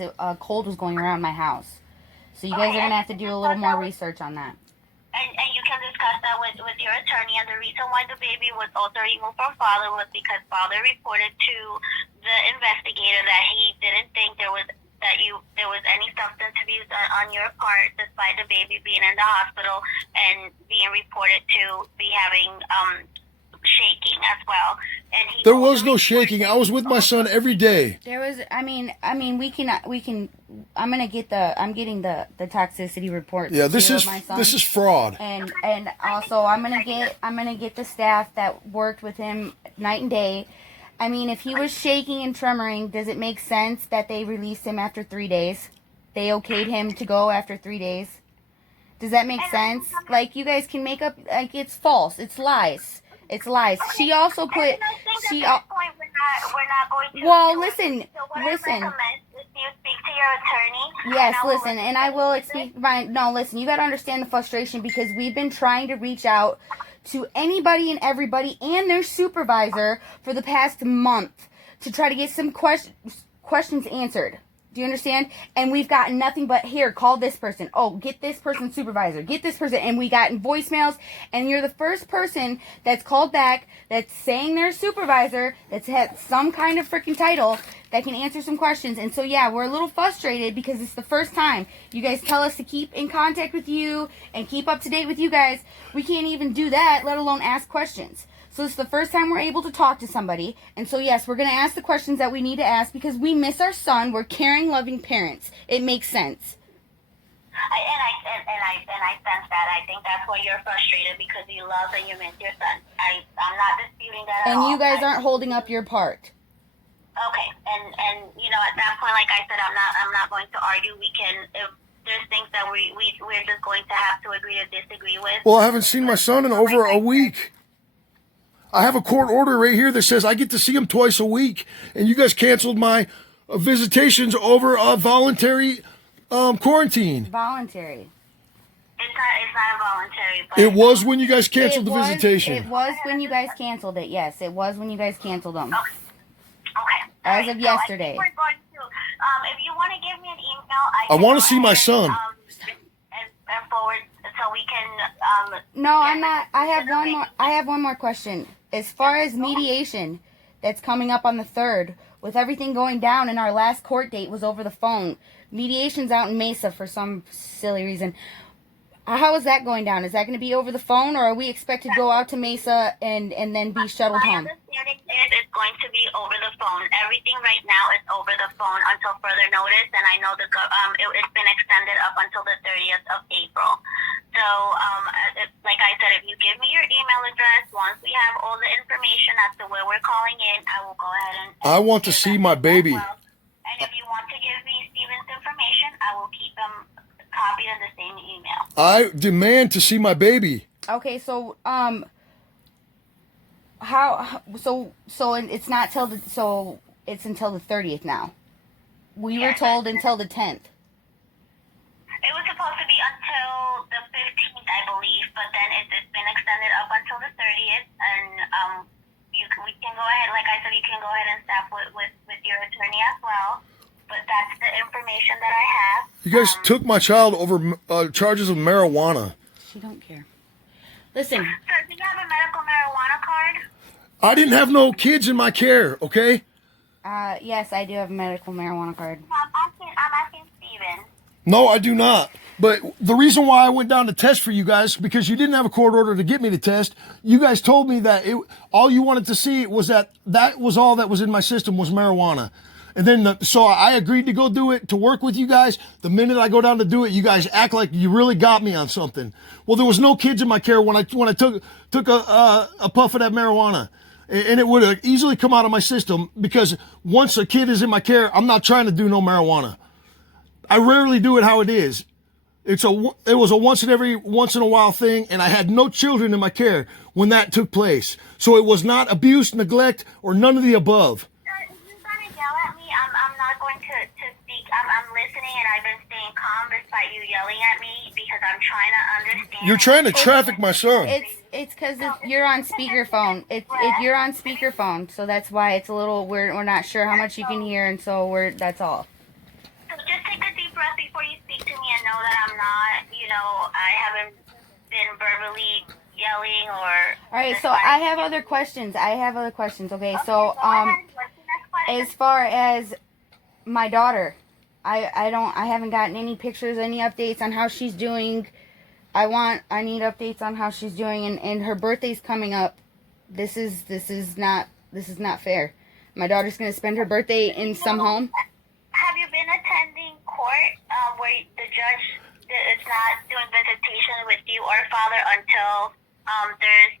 a cold was going around my house. So you guys are going to have to do a little more research on that. And you can discuss that with your attorney. And the reason why the baby was also removed from father was because father reported to the investigator that he didn't think there was any substance abuse on your part, despite the baby being in the hospital and being reported to be having shaking as well. And there was no shaking. I was with my son every day. There was, I mean, we can. I'm getting the toxicity report. Yeah, this is fraud. And also I'm gonna get the staff that worked with him night and day. I mean, if he was shaking and tremoring, does it make sense that they released him after 3 days? They okayed him to go after 3 days. Does that make sense? Like, you guys can make up, like, it's false. It's lies. It's lies. Okay. She also put. At this point, we're not going to. Well, listen. So what I recommend is you speak to your attorney. Yes, listen, and I will speak. No, listen. You got to understand the frustration because we've been trying to reach out to anybody and everybody and their supervisor for the past month to try to get some questions answered. Do you understand? And we've gotten nothing but, here, call this person. Oh, get this person's supervisor. Get this person. And we got voicemails. And you're the first person that's called back that's saying they're a supervisor, that's had some kind of freaking title that can answer some questions. And so, yeah, we're a little frustrated because it's the first time. You guys tell us to keep in contact with you and keep up to date with you guys. We can't even do that, let alone ask questions. So it's the first time we're able to talk to somebody. And so, yes, we're going to ask the questions that we need to ask because we miss our son. We're caring, loving parents. It makes sense. And I sense that. I think that's why you're frustrated because you love and you miss your son. I'm not disputing that at all. And you guys aren't holding up your part. Okay. And you know, at that point, like I said, I'm not going to argue. We can, if there's things that we're just going to have to agree to disagree with. Well, I haven't seen my son in over a week. I have a court order right here that says I get to see him twice a week, and you guys canceled my visitations over a voluntary quarantine. Voluntary. It's not voluntary. But it was when you guys canceled the visitation. It was when you guys canceled it. Yes, it was when you guys canceled them. Okay. As of yesterday. So I think we're going to, if you want to give me an email, I want to see my son. And forward so we can. No, I'm not. I have one more question. As far as mediation that's coming up on the 3rd, with everything going down and our last court date was over the phone, mediation's out in Mesa for some silly reason. How is that going down? Is that going to be over the phone, or are we expected to go out to Mesa and then be shuttled home? My understanding is it's going to be over the phone. Everything right now is over the phone until further notice, and I know it's been extended up until the 30th of April. So, like I said, if you give me your email address, once we have all the information as to where we're calling in, I will go ahead and I want to see my baby. Well. And if you want to give me Steven's information, I will keep him copied in the same email. I demand to see my baby. Okay, so it's not till it's until the 30th now. We were told until the 10th. It was supposed to be until the 15th, I believe, but then it's been extended up until the 30th, and we can go ahead, like I said, you can go ahead and staff with your attorney as well. But that's the information that I have. You guys took my child over charges of marijuana. She don't care. Listen. Sir, do you have a medical marijuana card? I didn't have no kids in my care, okay? Yes, I do have a medical marijuana card. I'm asking Steven. No, I do not. But the reason why I went down to test for you guys, because you didn't have a court order to get me to test, you guys told me that all you wanted to see was that was all that was in my system was marijuana. And then, so I agreed to go do it, to work with you guys. The minute I go down to do it, you guys act like you really got me on something. Well, there was no kids in my care when I took a puff of that marijuana. And it would have easily come out of my system because once a kid is in my care, I'm not trying to do no marijuana. I rarely do it how it is. It was a once in a while thing, and I had no children in my care when that took place. So it was not abuse, neglect, or none of the above. I'm not going to speak. I'm listening, and I've been staying calm despite you yelling at me because I'm trying to understand. You're trying to traffic my son. It's because you're on speakerphone. You're on speakerphone, so that's why it's a little. We're not sure how much you can hear, and so that's all. So that I'm not, I haven't been verbally yelling or. All right, so I have other questions. Okay, so Go ahead. What's the next question? as far as my daughter, I haven't gotten any pictures, any updates on how she's doing. I need updates on how she's doing, and her birthday's coming up. This is not fair. My daughter's gonna spend her birthday in some home. Have you been attending court where the judge is not doing visitation with you or father until there's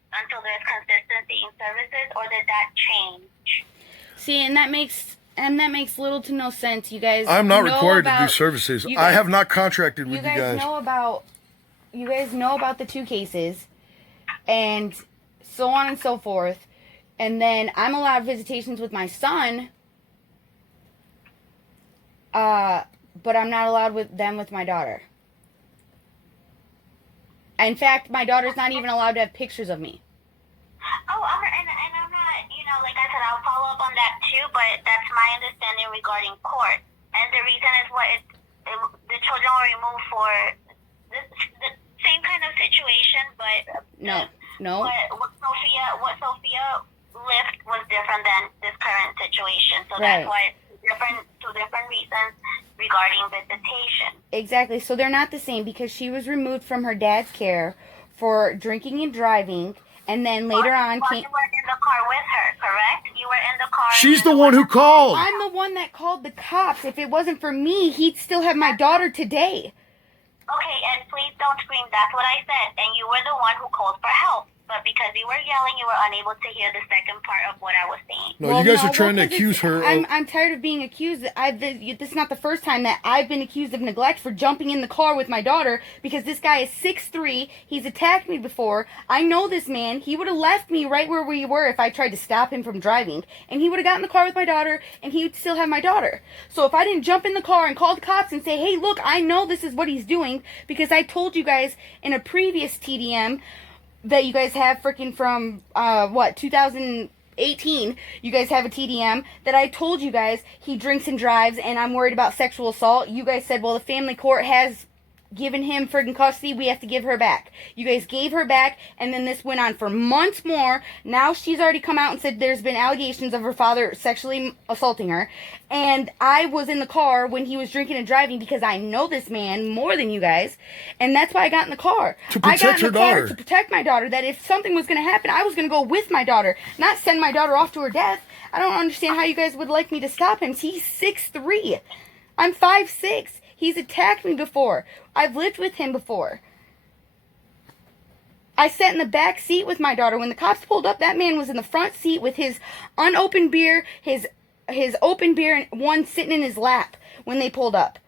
consistency in services, or did that change? See, and that makes little to no sense. You guys, I'm not required to do about, services. you I guys- have not contracted with you you guys guys. You guys know about the 2 cases, and so on and so forth. And then I'm allowed visitations with my son, but I'm not allowed with my daughter. In fact, my daughter's not even allowed to have pictures of me. Oh, and I'm not, like I said, I'll follow up on that too, but that's my understanding regarding court. And the reason is the children were removed for the same kind of situation, but No. What Sophia lived was different than this current situation. So Right. that's why it's two different reasons regarding visitation. Exactly. So they're not the same, because she was removed from her dad's care for drinking and driving, and then later on Well, came. you were in the car with her, correct? You were in the car. She's the one who called. I'm the one that called the cops. If it wasn't for me, he'd still have my daughter today. Okay, and please don't scream. That's what I said. And you were the one who called for help. But because you were yelling, you were unable to hear the second part of what I was saying. No, you guys are trying to accuse her of... I'm tired of being accused. This is not the first time that I've been accused of neglect for jumping in the car with my daughter, because this guy is 6'3". He's attacked me before. I know this man. He would have left me right where we were if I tried to stop him from driving. And he would have gotten in the car with my daughter, and he would still have my daughter. So if I didn't jump in the car and call the cops and say, hey, look, I know this is what he's doing, because I told you guys in a previous TDM that you guys have freaking from, 2018, you guys have a TDM that I told you guys he drinks and drives and I'm worried about sexual assault. You guys said, well, the family court has given him friggin' custody, we have to give her back. You guys gave her back, and then this went on for months more. Now she's already come out and said there's been allegations of her father sexually assaulting her. And I was in the car when he was drinking and driving, because I know this man more than you guys, and that's why I got in the car. To protect her daughter. To protect my daughter, that if something was going to happen, I was going to go with my daughter, not send my daughter off to her death. I don't understand how you guys would like me to stop him. He's 6'3". I'm 5'6". He's attacked me before. I've lived with him before. I sat in the back seat with my daughter. When the cops pulled up, that man was in the front seat with his unopened beer, his open beer, and one sitting in his lap when they pulled up.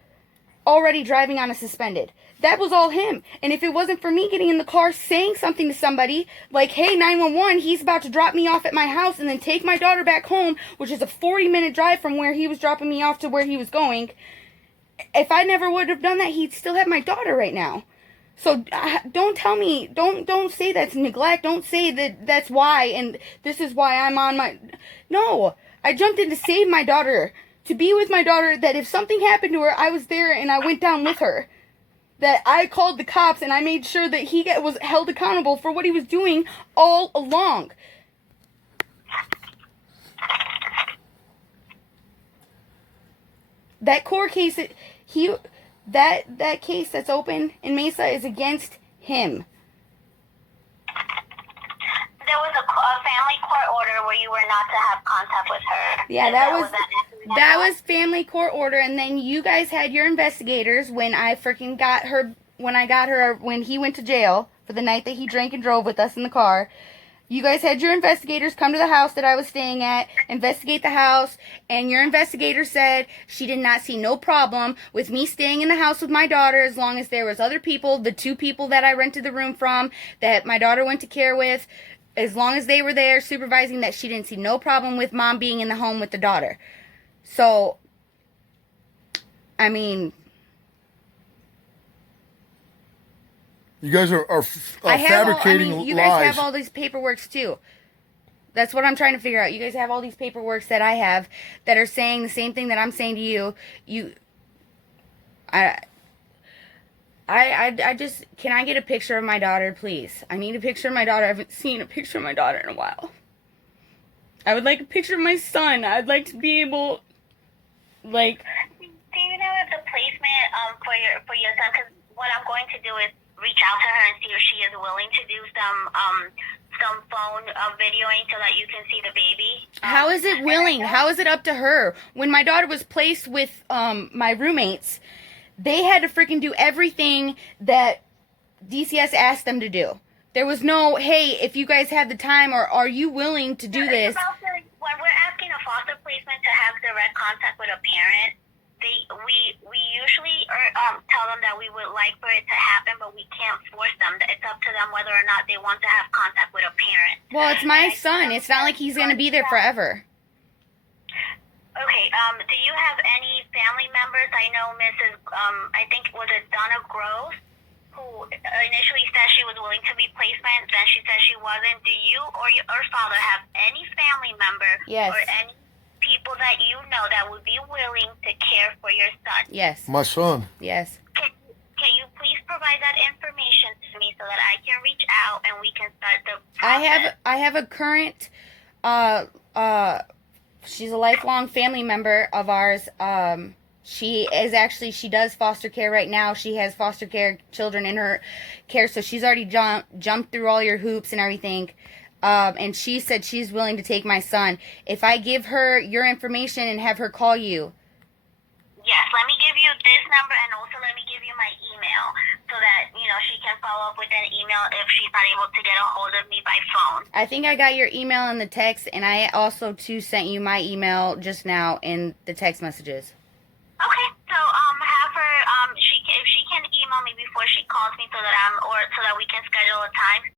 Already driving on a suspended. That was all him. And if it wasn't for me getting in the car saying something to somebody, like, hey, 911, he's about to drop me off at my house and then take my daughter back home, which is a 40-minute drive from where he was dropping me off to where he was going. If I never would have done that, he'd still have my daughter right now. So don't tell me, don't say that's neglect. Don't say that that's why, and this is why I'm on my... No, I jumped in to save my daughter, to be with my daughter, that if something happened to her, I was there and I went down with her. That I called the cops and I made sure that he was held accountable for what he was doing all along. That court case, that case that's open in Mesa is against him. There was a family court order where you were not to have contact with her. Yeah, that was family court order, and then you guys had your investigators when I freaking got her, when he went to jail for the night that he drank and drove with us in the car. You guys had your investigators come to the house that I was staying at, investigate the house, and your investigator said she did not see no problem with me staying in the house with my daughter as long as there was other people, the 2 people that I rented the room from, that my daughter went to care with, as long as they were there supervising, that she didn't see no problem with mom being in the home with the daughter. So, I mean... You guys are fabricating you lies. guys have all these paperworks too. That's what I'm trying to figure out. You guys have all these paperworks that I have that are saying the same thing that I'm saying to you. I just, can I get a picture of my daughter, please? I need a picture of my daughter. I haven't seen a picture of my daughter in a while. I would like a picture of my son. I'd like to be able, like. Do you know if the placement for your son? Because what I'm going to do is reach out to her and see if she is willing to do some phone videoing so that you can see the baby. How is it willing? How is it up to her? When my daughter was placed with my roommates, they had to freaking do everything that DCS asked them to do. There was no, hey, if you guys have the time, or are you willing to do this? When we're asking a foster placement to have direct contact with a parent, we usually tell them that we would like for it to happen, but we can't force them. It's up to them whether or not they want to have contact with a parent. Well, it's my son. It's not like he's going to be there forever. Okay, do you have any family members? I know Mrs. I think, was it Donna Gross, who initially said she was willing to be placement, then she said she wasn't. Do you or your father have any family member Yes. or any people that you know that would be willing to care for your son? Yes. My son. Yes. Can you please provide that information to me so that I can reach out and we can start the I process? have a current she's a lifelong family member of ours. She does foster care right now. She has foster care children in her care, so she's already jumped through all your hoops and everything. And she said she's willing to take my son. If I give her your information and have her call you. Yes, let me give you this number and also let me give you my email so that, she can follow up with an email if she's not able to get a hold of me by phone. I think I got your email in the text, and I also too sent you my email just now in the text messages. Okay, so have her if she can email me before she calls me so that we can schedule a time.